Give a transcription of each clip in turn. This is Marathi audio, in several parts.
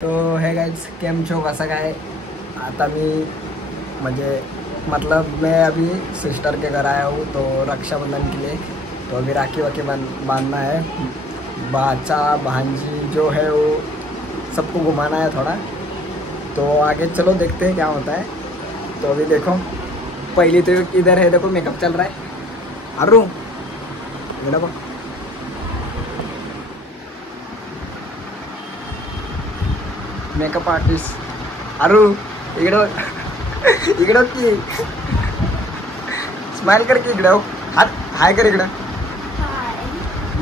तो है गाइस, केम छो कसा काय। आता मी मतलब मैं अभी सिस्टर के घर आया हूँ तो रक्षाबंधन के लिए। तो अभी राखी वाखी बांधना है। बाचा भांजी जो है वो सबको घुमाना है थोड़ा। तो आगे चलो देखते हैं क्या होता है। तो अभी देखो पहली तो इधर है, देखो मेकअप चल रहा है। अरु देखो मेकअप आर्टिस्ट अरु इकडं की स्माइल कर की इकडं हात हाय कर इकडं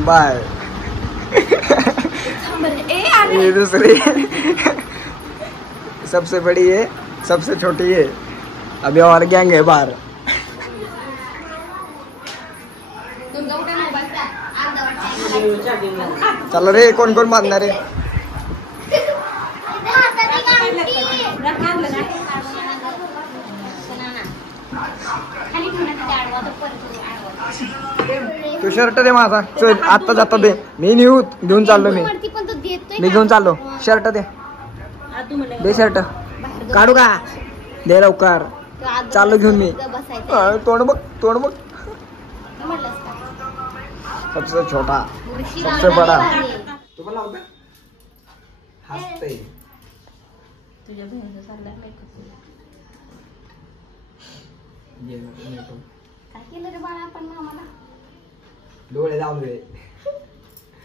बाय। ये दूसरी सबसे बड़ी है, सबसे छोटी है। अभी और गैंग है बाहर। चलो रे, कौन कौन बांधणार रे? तू शर्ट दे माझा, चल आत्ता जाता दे। मी नेऊ घेऊन चाललो, मी घेऊन चाललो। शर्ट दे, दे शर्ट काढू का? दे लवकर, चाललो घेऊन मी। तोंड बघ, तोंड बघ। सबसे छोटा सबसे बड़ा तुम्हाला होतं हसते तुझ्या बहिणीचं चाललंय मेकअप। काय केलं रे बाळा आपण मामाला? डोळे लावून दे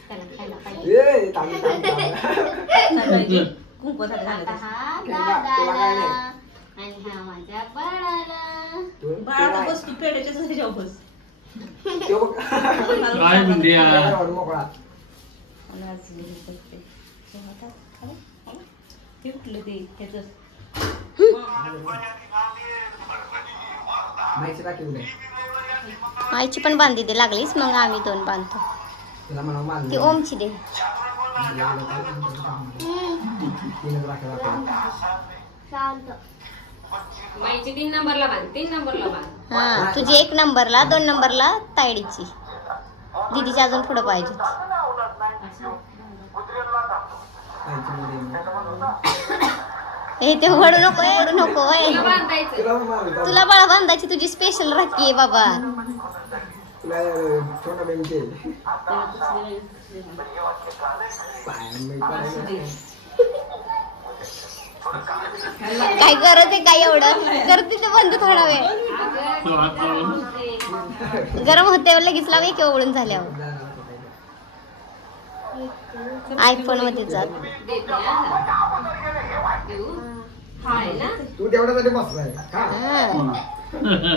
त्याला खायला पाहिजे। ए थांब कुंकवाचा झाला हा दादा आणि हा माझ्या बाळाला। बाळा बस तू पेड्याच्या साठी जाऊ बस। काय म्हणते यार मोकळा माईची पण बांधी दे लागलीस, मग आम्ही दोन बांधतो। ती ओमची दे। माईची 3 नंबरला बांध, 3 नंबरला बांध। हा तुझी 1 नंबरला, 2 नंबरला तायडीची। दीदीच्या अजून पुढे पाहिजे। हे ते ओढू नको, ओढू नको। तुला बाळा बांधायची, तुझी स्पेशल राखी आहे बाबा। काय गरज आहे काय एवढं? करते ते बंद थोडा वेळ, गरम होते लगेच लावे की ओळून झाल्यावर। आयफोन मध्ये जात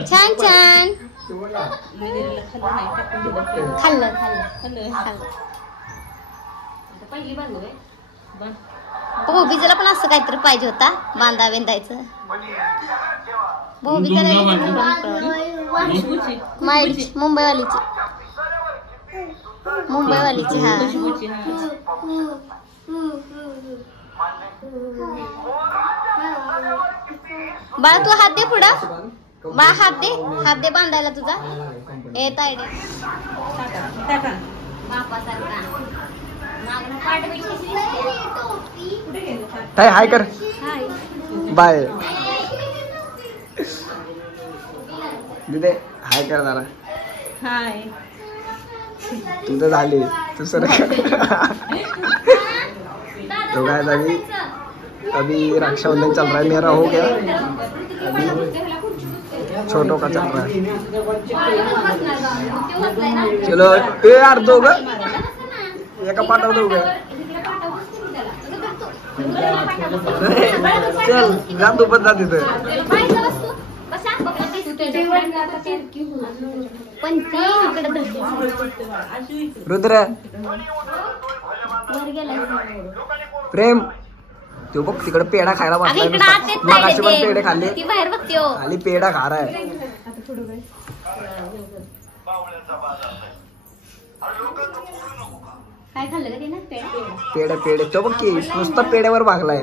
छान छान खाल्लं भाऊबीजेला पण असं काहीतरी पाहिजे होता, बांधा बिंदायचं। भाऊबीजेला मुंबईवालीची हा। बाळा तू हात दे पुढं, बाळा हात दे बांधायला तुझा। ए तायडे हाय कर बाय दिदे, हाय कर जरा। हाय तुमचं झाली तू सर। तो गाइस अभी रक्षाबंधन चल रहा है, मेरा हो गया, अभी छोटों का चल रहा है। चलो ए यार दो ग एका पाठव दो ग। चल जा तू पण जा तिथं। रुद्र प्रेम तो बघ तिकडे पेढा खायला बसलाय। मगाशी पण पेढे खाल्ले, खाली पेढा खा रहा है। काय खाल्लं का तिने? पेढे पेढे तो बघ की नुसता पेढ्यावर भागलाय।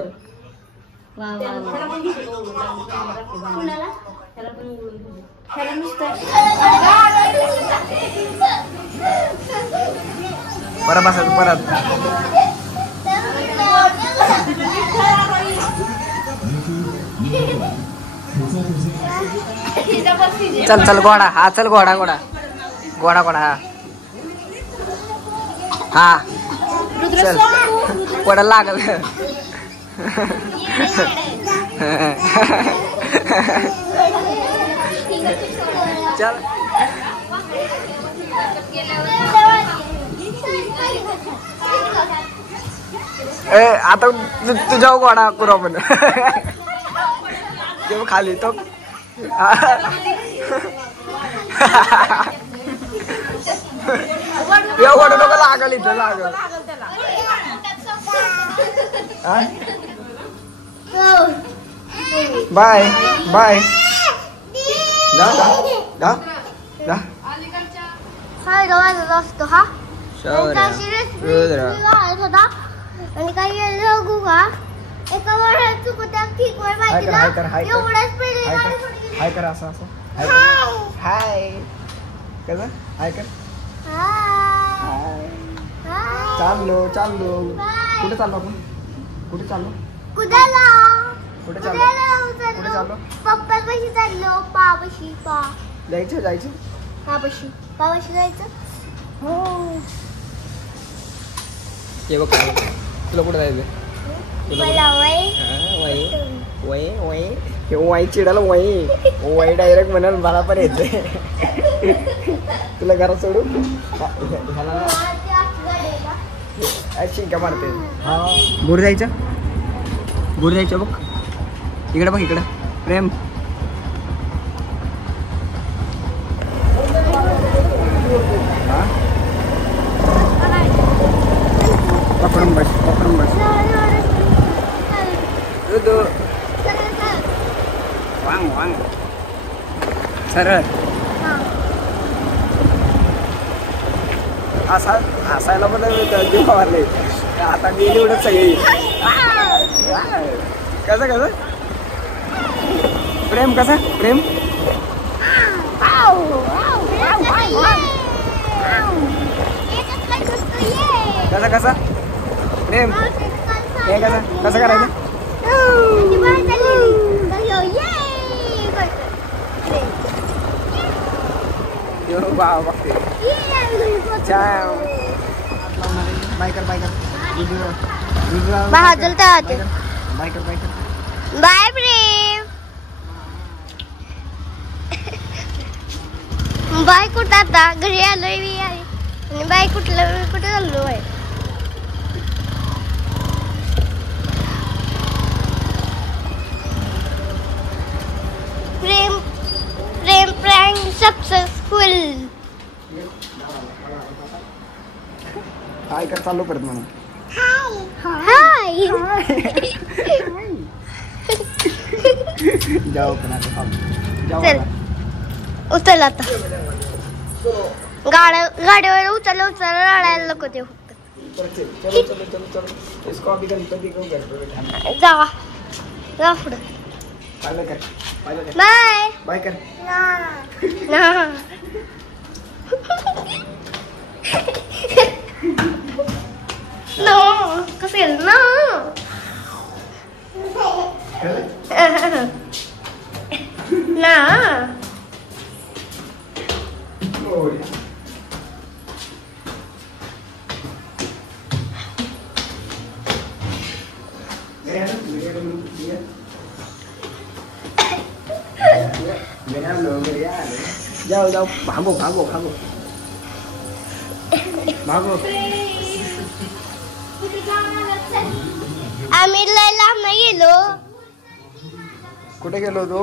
परत बसायचं परत। चल चल घोडा हा चल घोडा घोडा घोडा घोडा हा हा चल पडायला लागल चल ए आता तुझ्या घोडा करू आपण तेव्हा खाली तो एवढं नको लागल इथं लागल बाय बाय जा जा जा जा असतो हा होता आणि काही बघू का एका वेळेस चुकत्या ठीक वर माहिती ना एवढंच पहिले हाय कर असं असं हाय कसं हाय कर चाललो चाललो कुठे चाललो आपण कुठे चाललो कुदाला कुठे चाललो कुठे चाललो पप्पापाशी चाललो पापाशी पा जायचं जायचं पापाशी पापाशी जायचं हो हे बघ तुला कुठे जायचं मला वय वय वय हे वाई चिडाला वय वय डायरेक्ट म्हणाल मला पण येते तुला घरात सोडू शिंका मारते गोड जायचं गोड जायचं बघ इकडे बघ इकडं प्रेम पकडून बस पकडून बस वांग वांग सरळ हसायला पण जीव मारले आता गेली एवढंच सगळी कसं कसं प्रेम कसं प्रेम कसं कसं प्रेम हे कसं कसं करायचं बघते बायकर बायकर बायकर बायकर बाय प्रेम बाय कुठं आता घरी आलोय मी आणि बाय कुठलं कुठे चाललो आहे प्रेम प्रेम प्रँक सक्सेसफुल हाय कर चालू परत म्हणून हाय जाऊ पण आता चल उचल आता गाडीवर उचल रडायला नको ते चलो चलो चलो चलो इसको अभी गणपति को घर पे बैठाना जावा जा पुढे बाय कर बाय बाय कर ना नो कसं ना ना जाओ जाओ भागो भागो भागो भागो आम्ही लय लांब नाही गेलो कुठे गेलो तो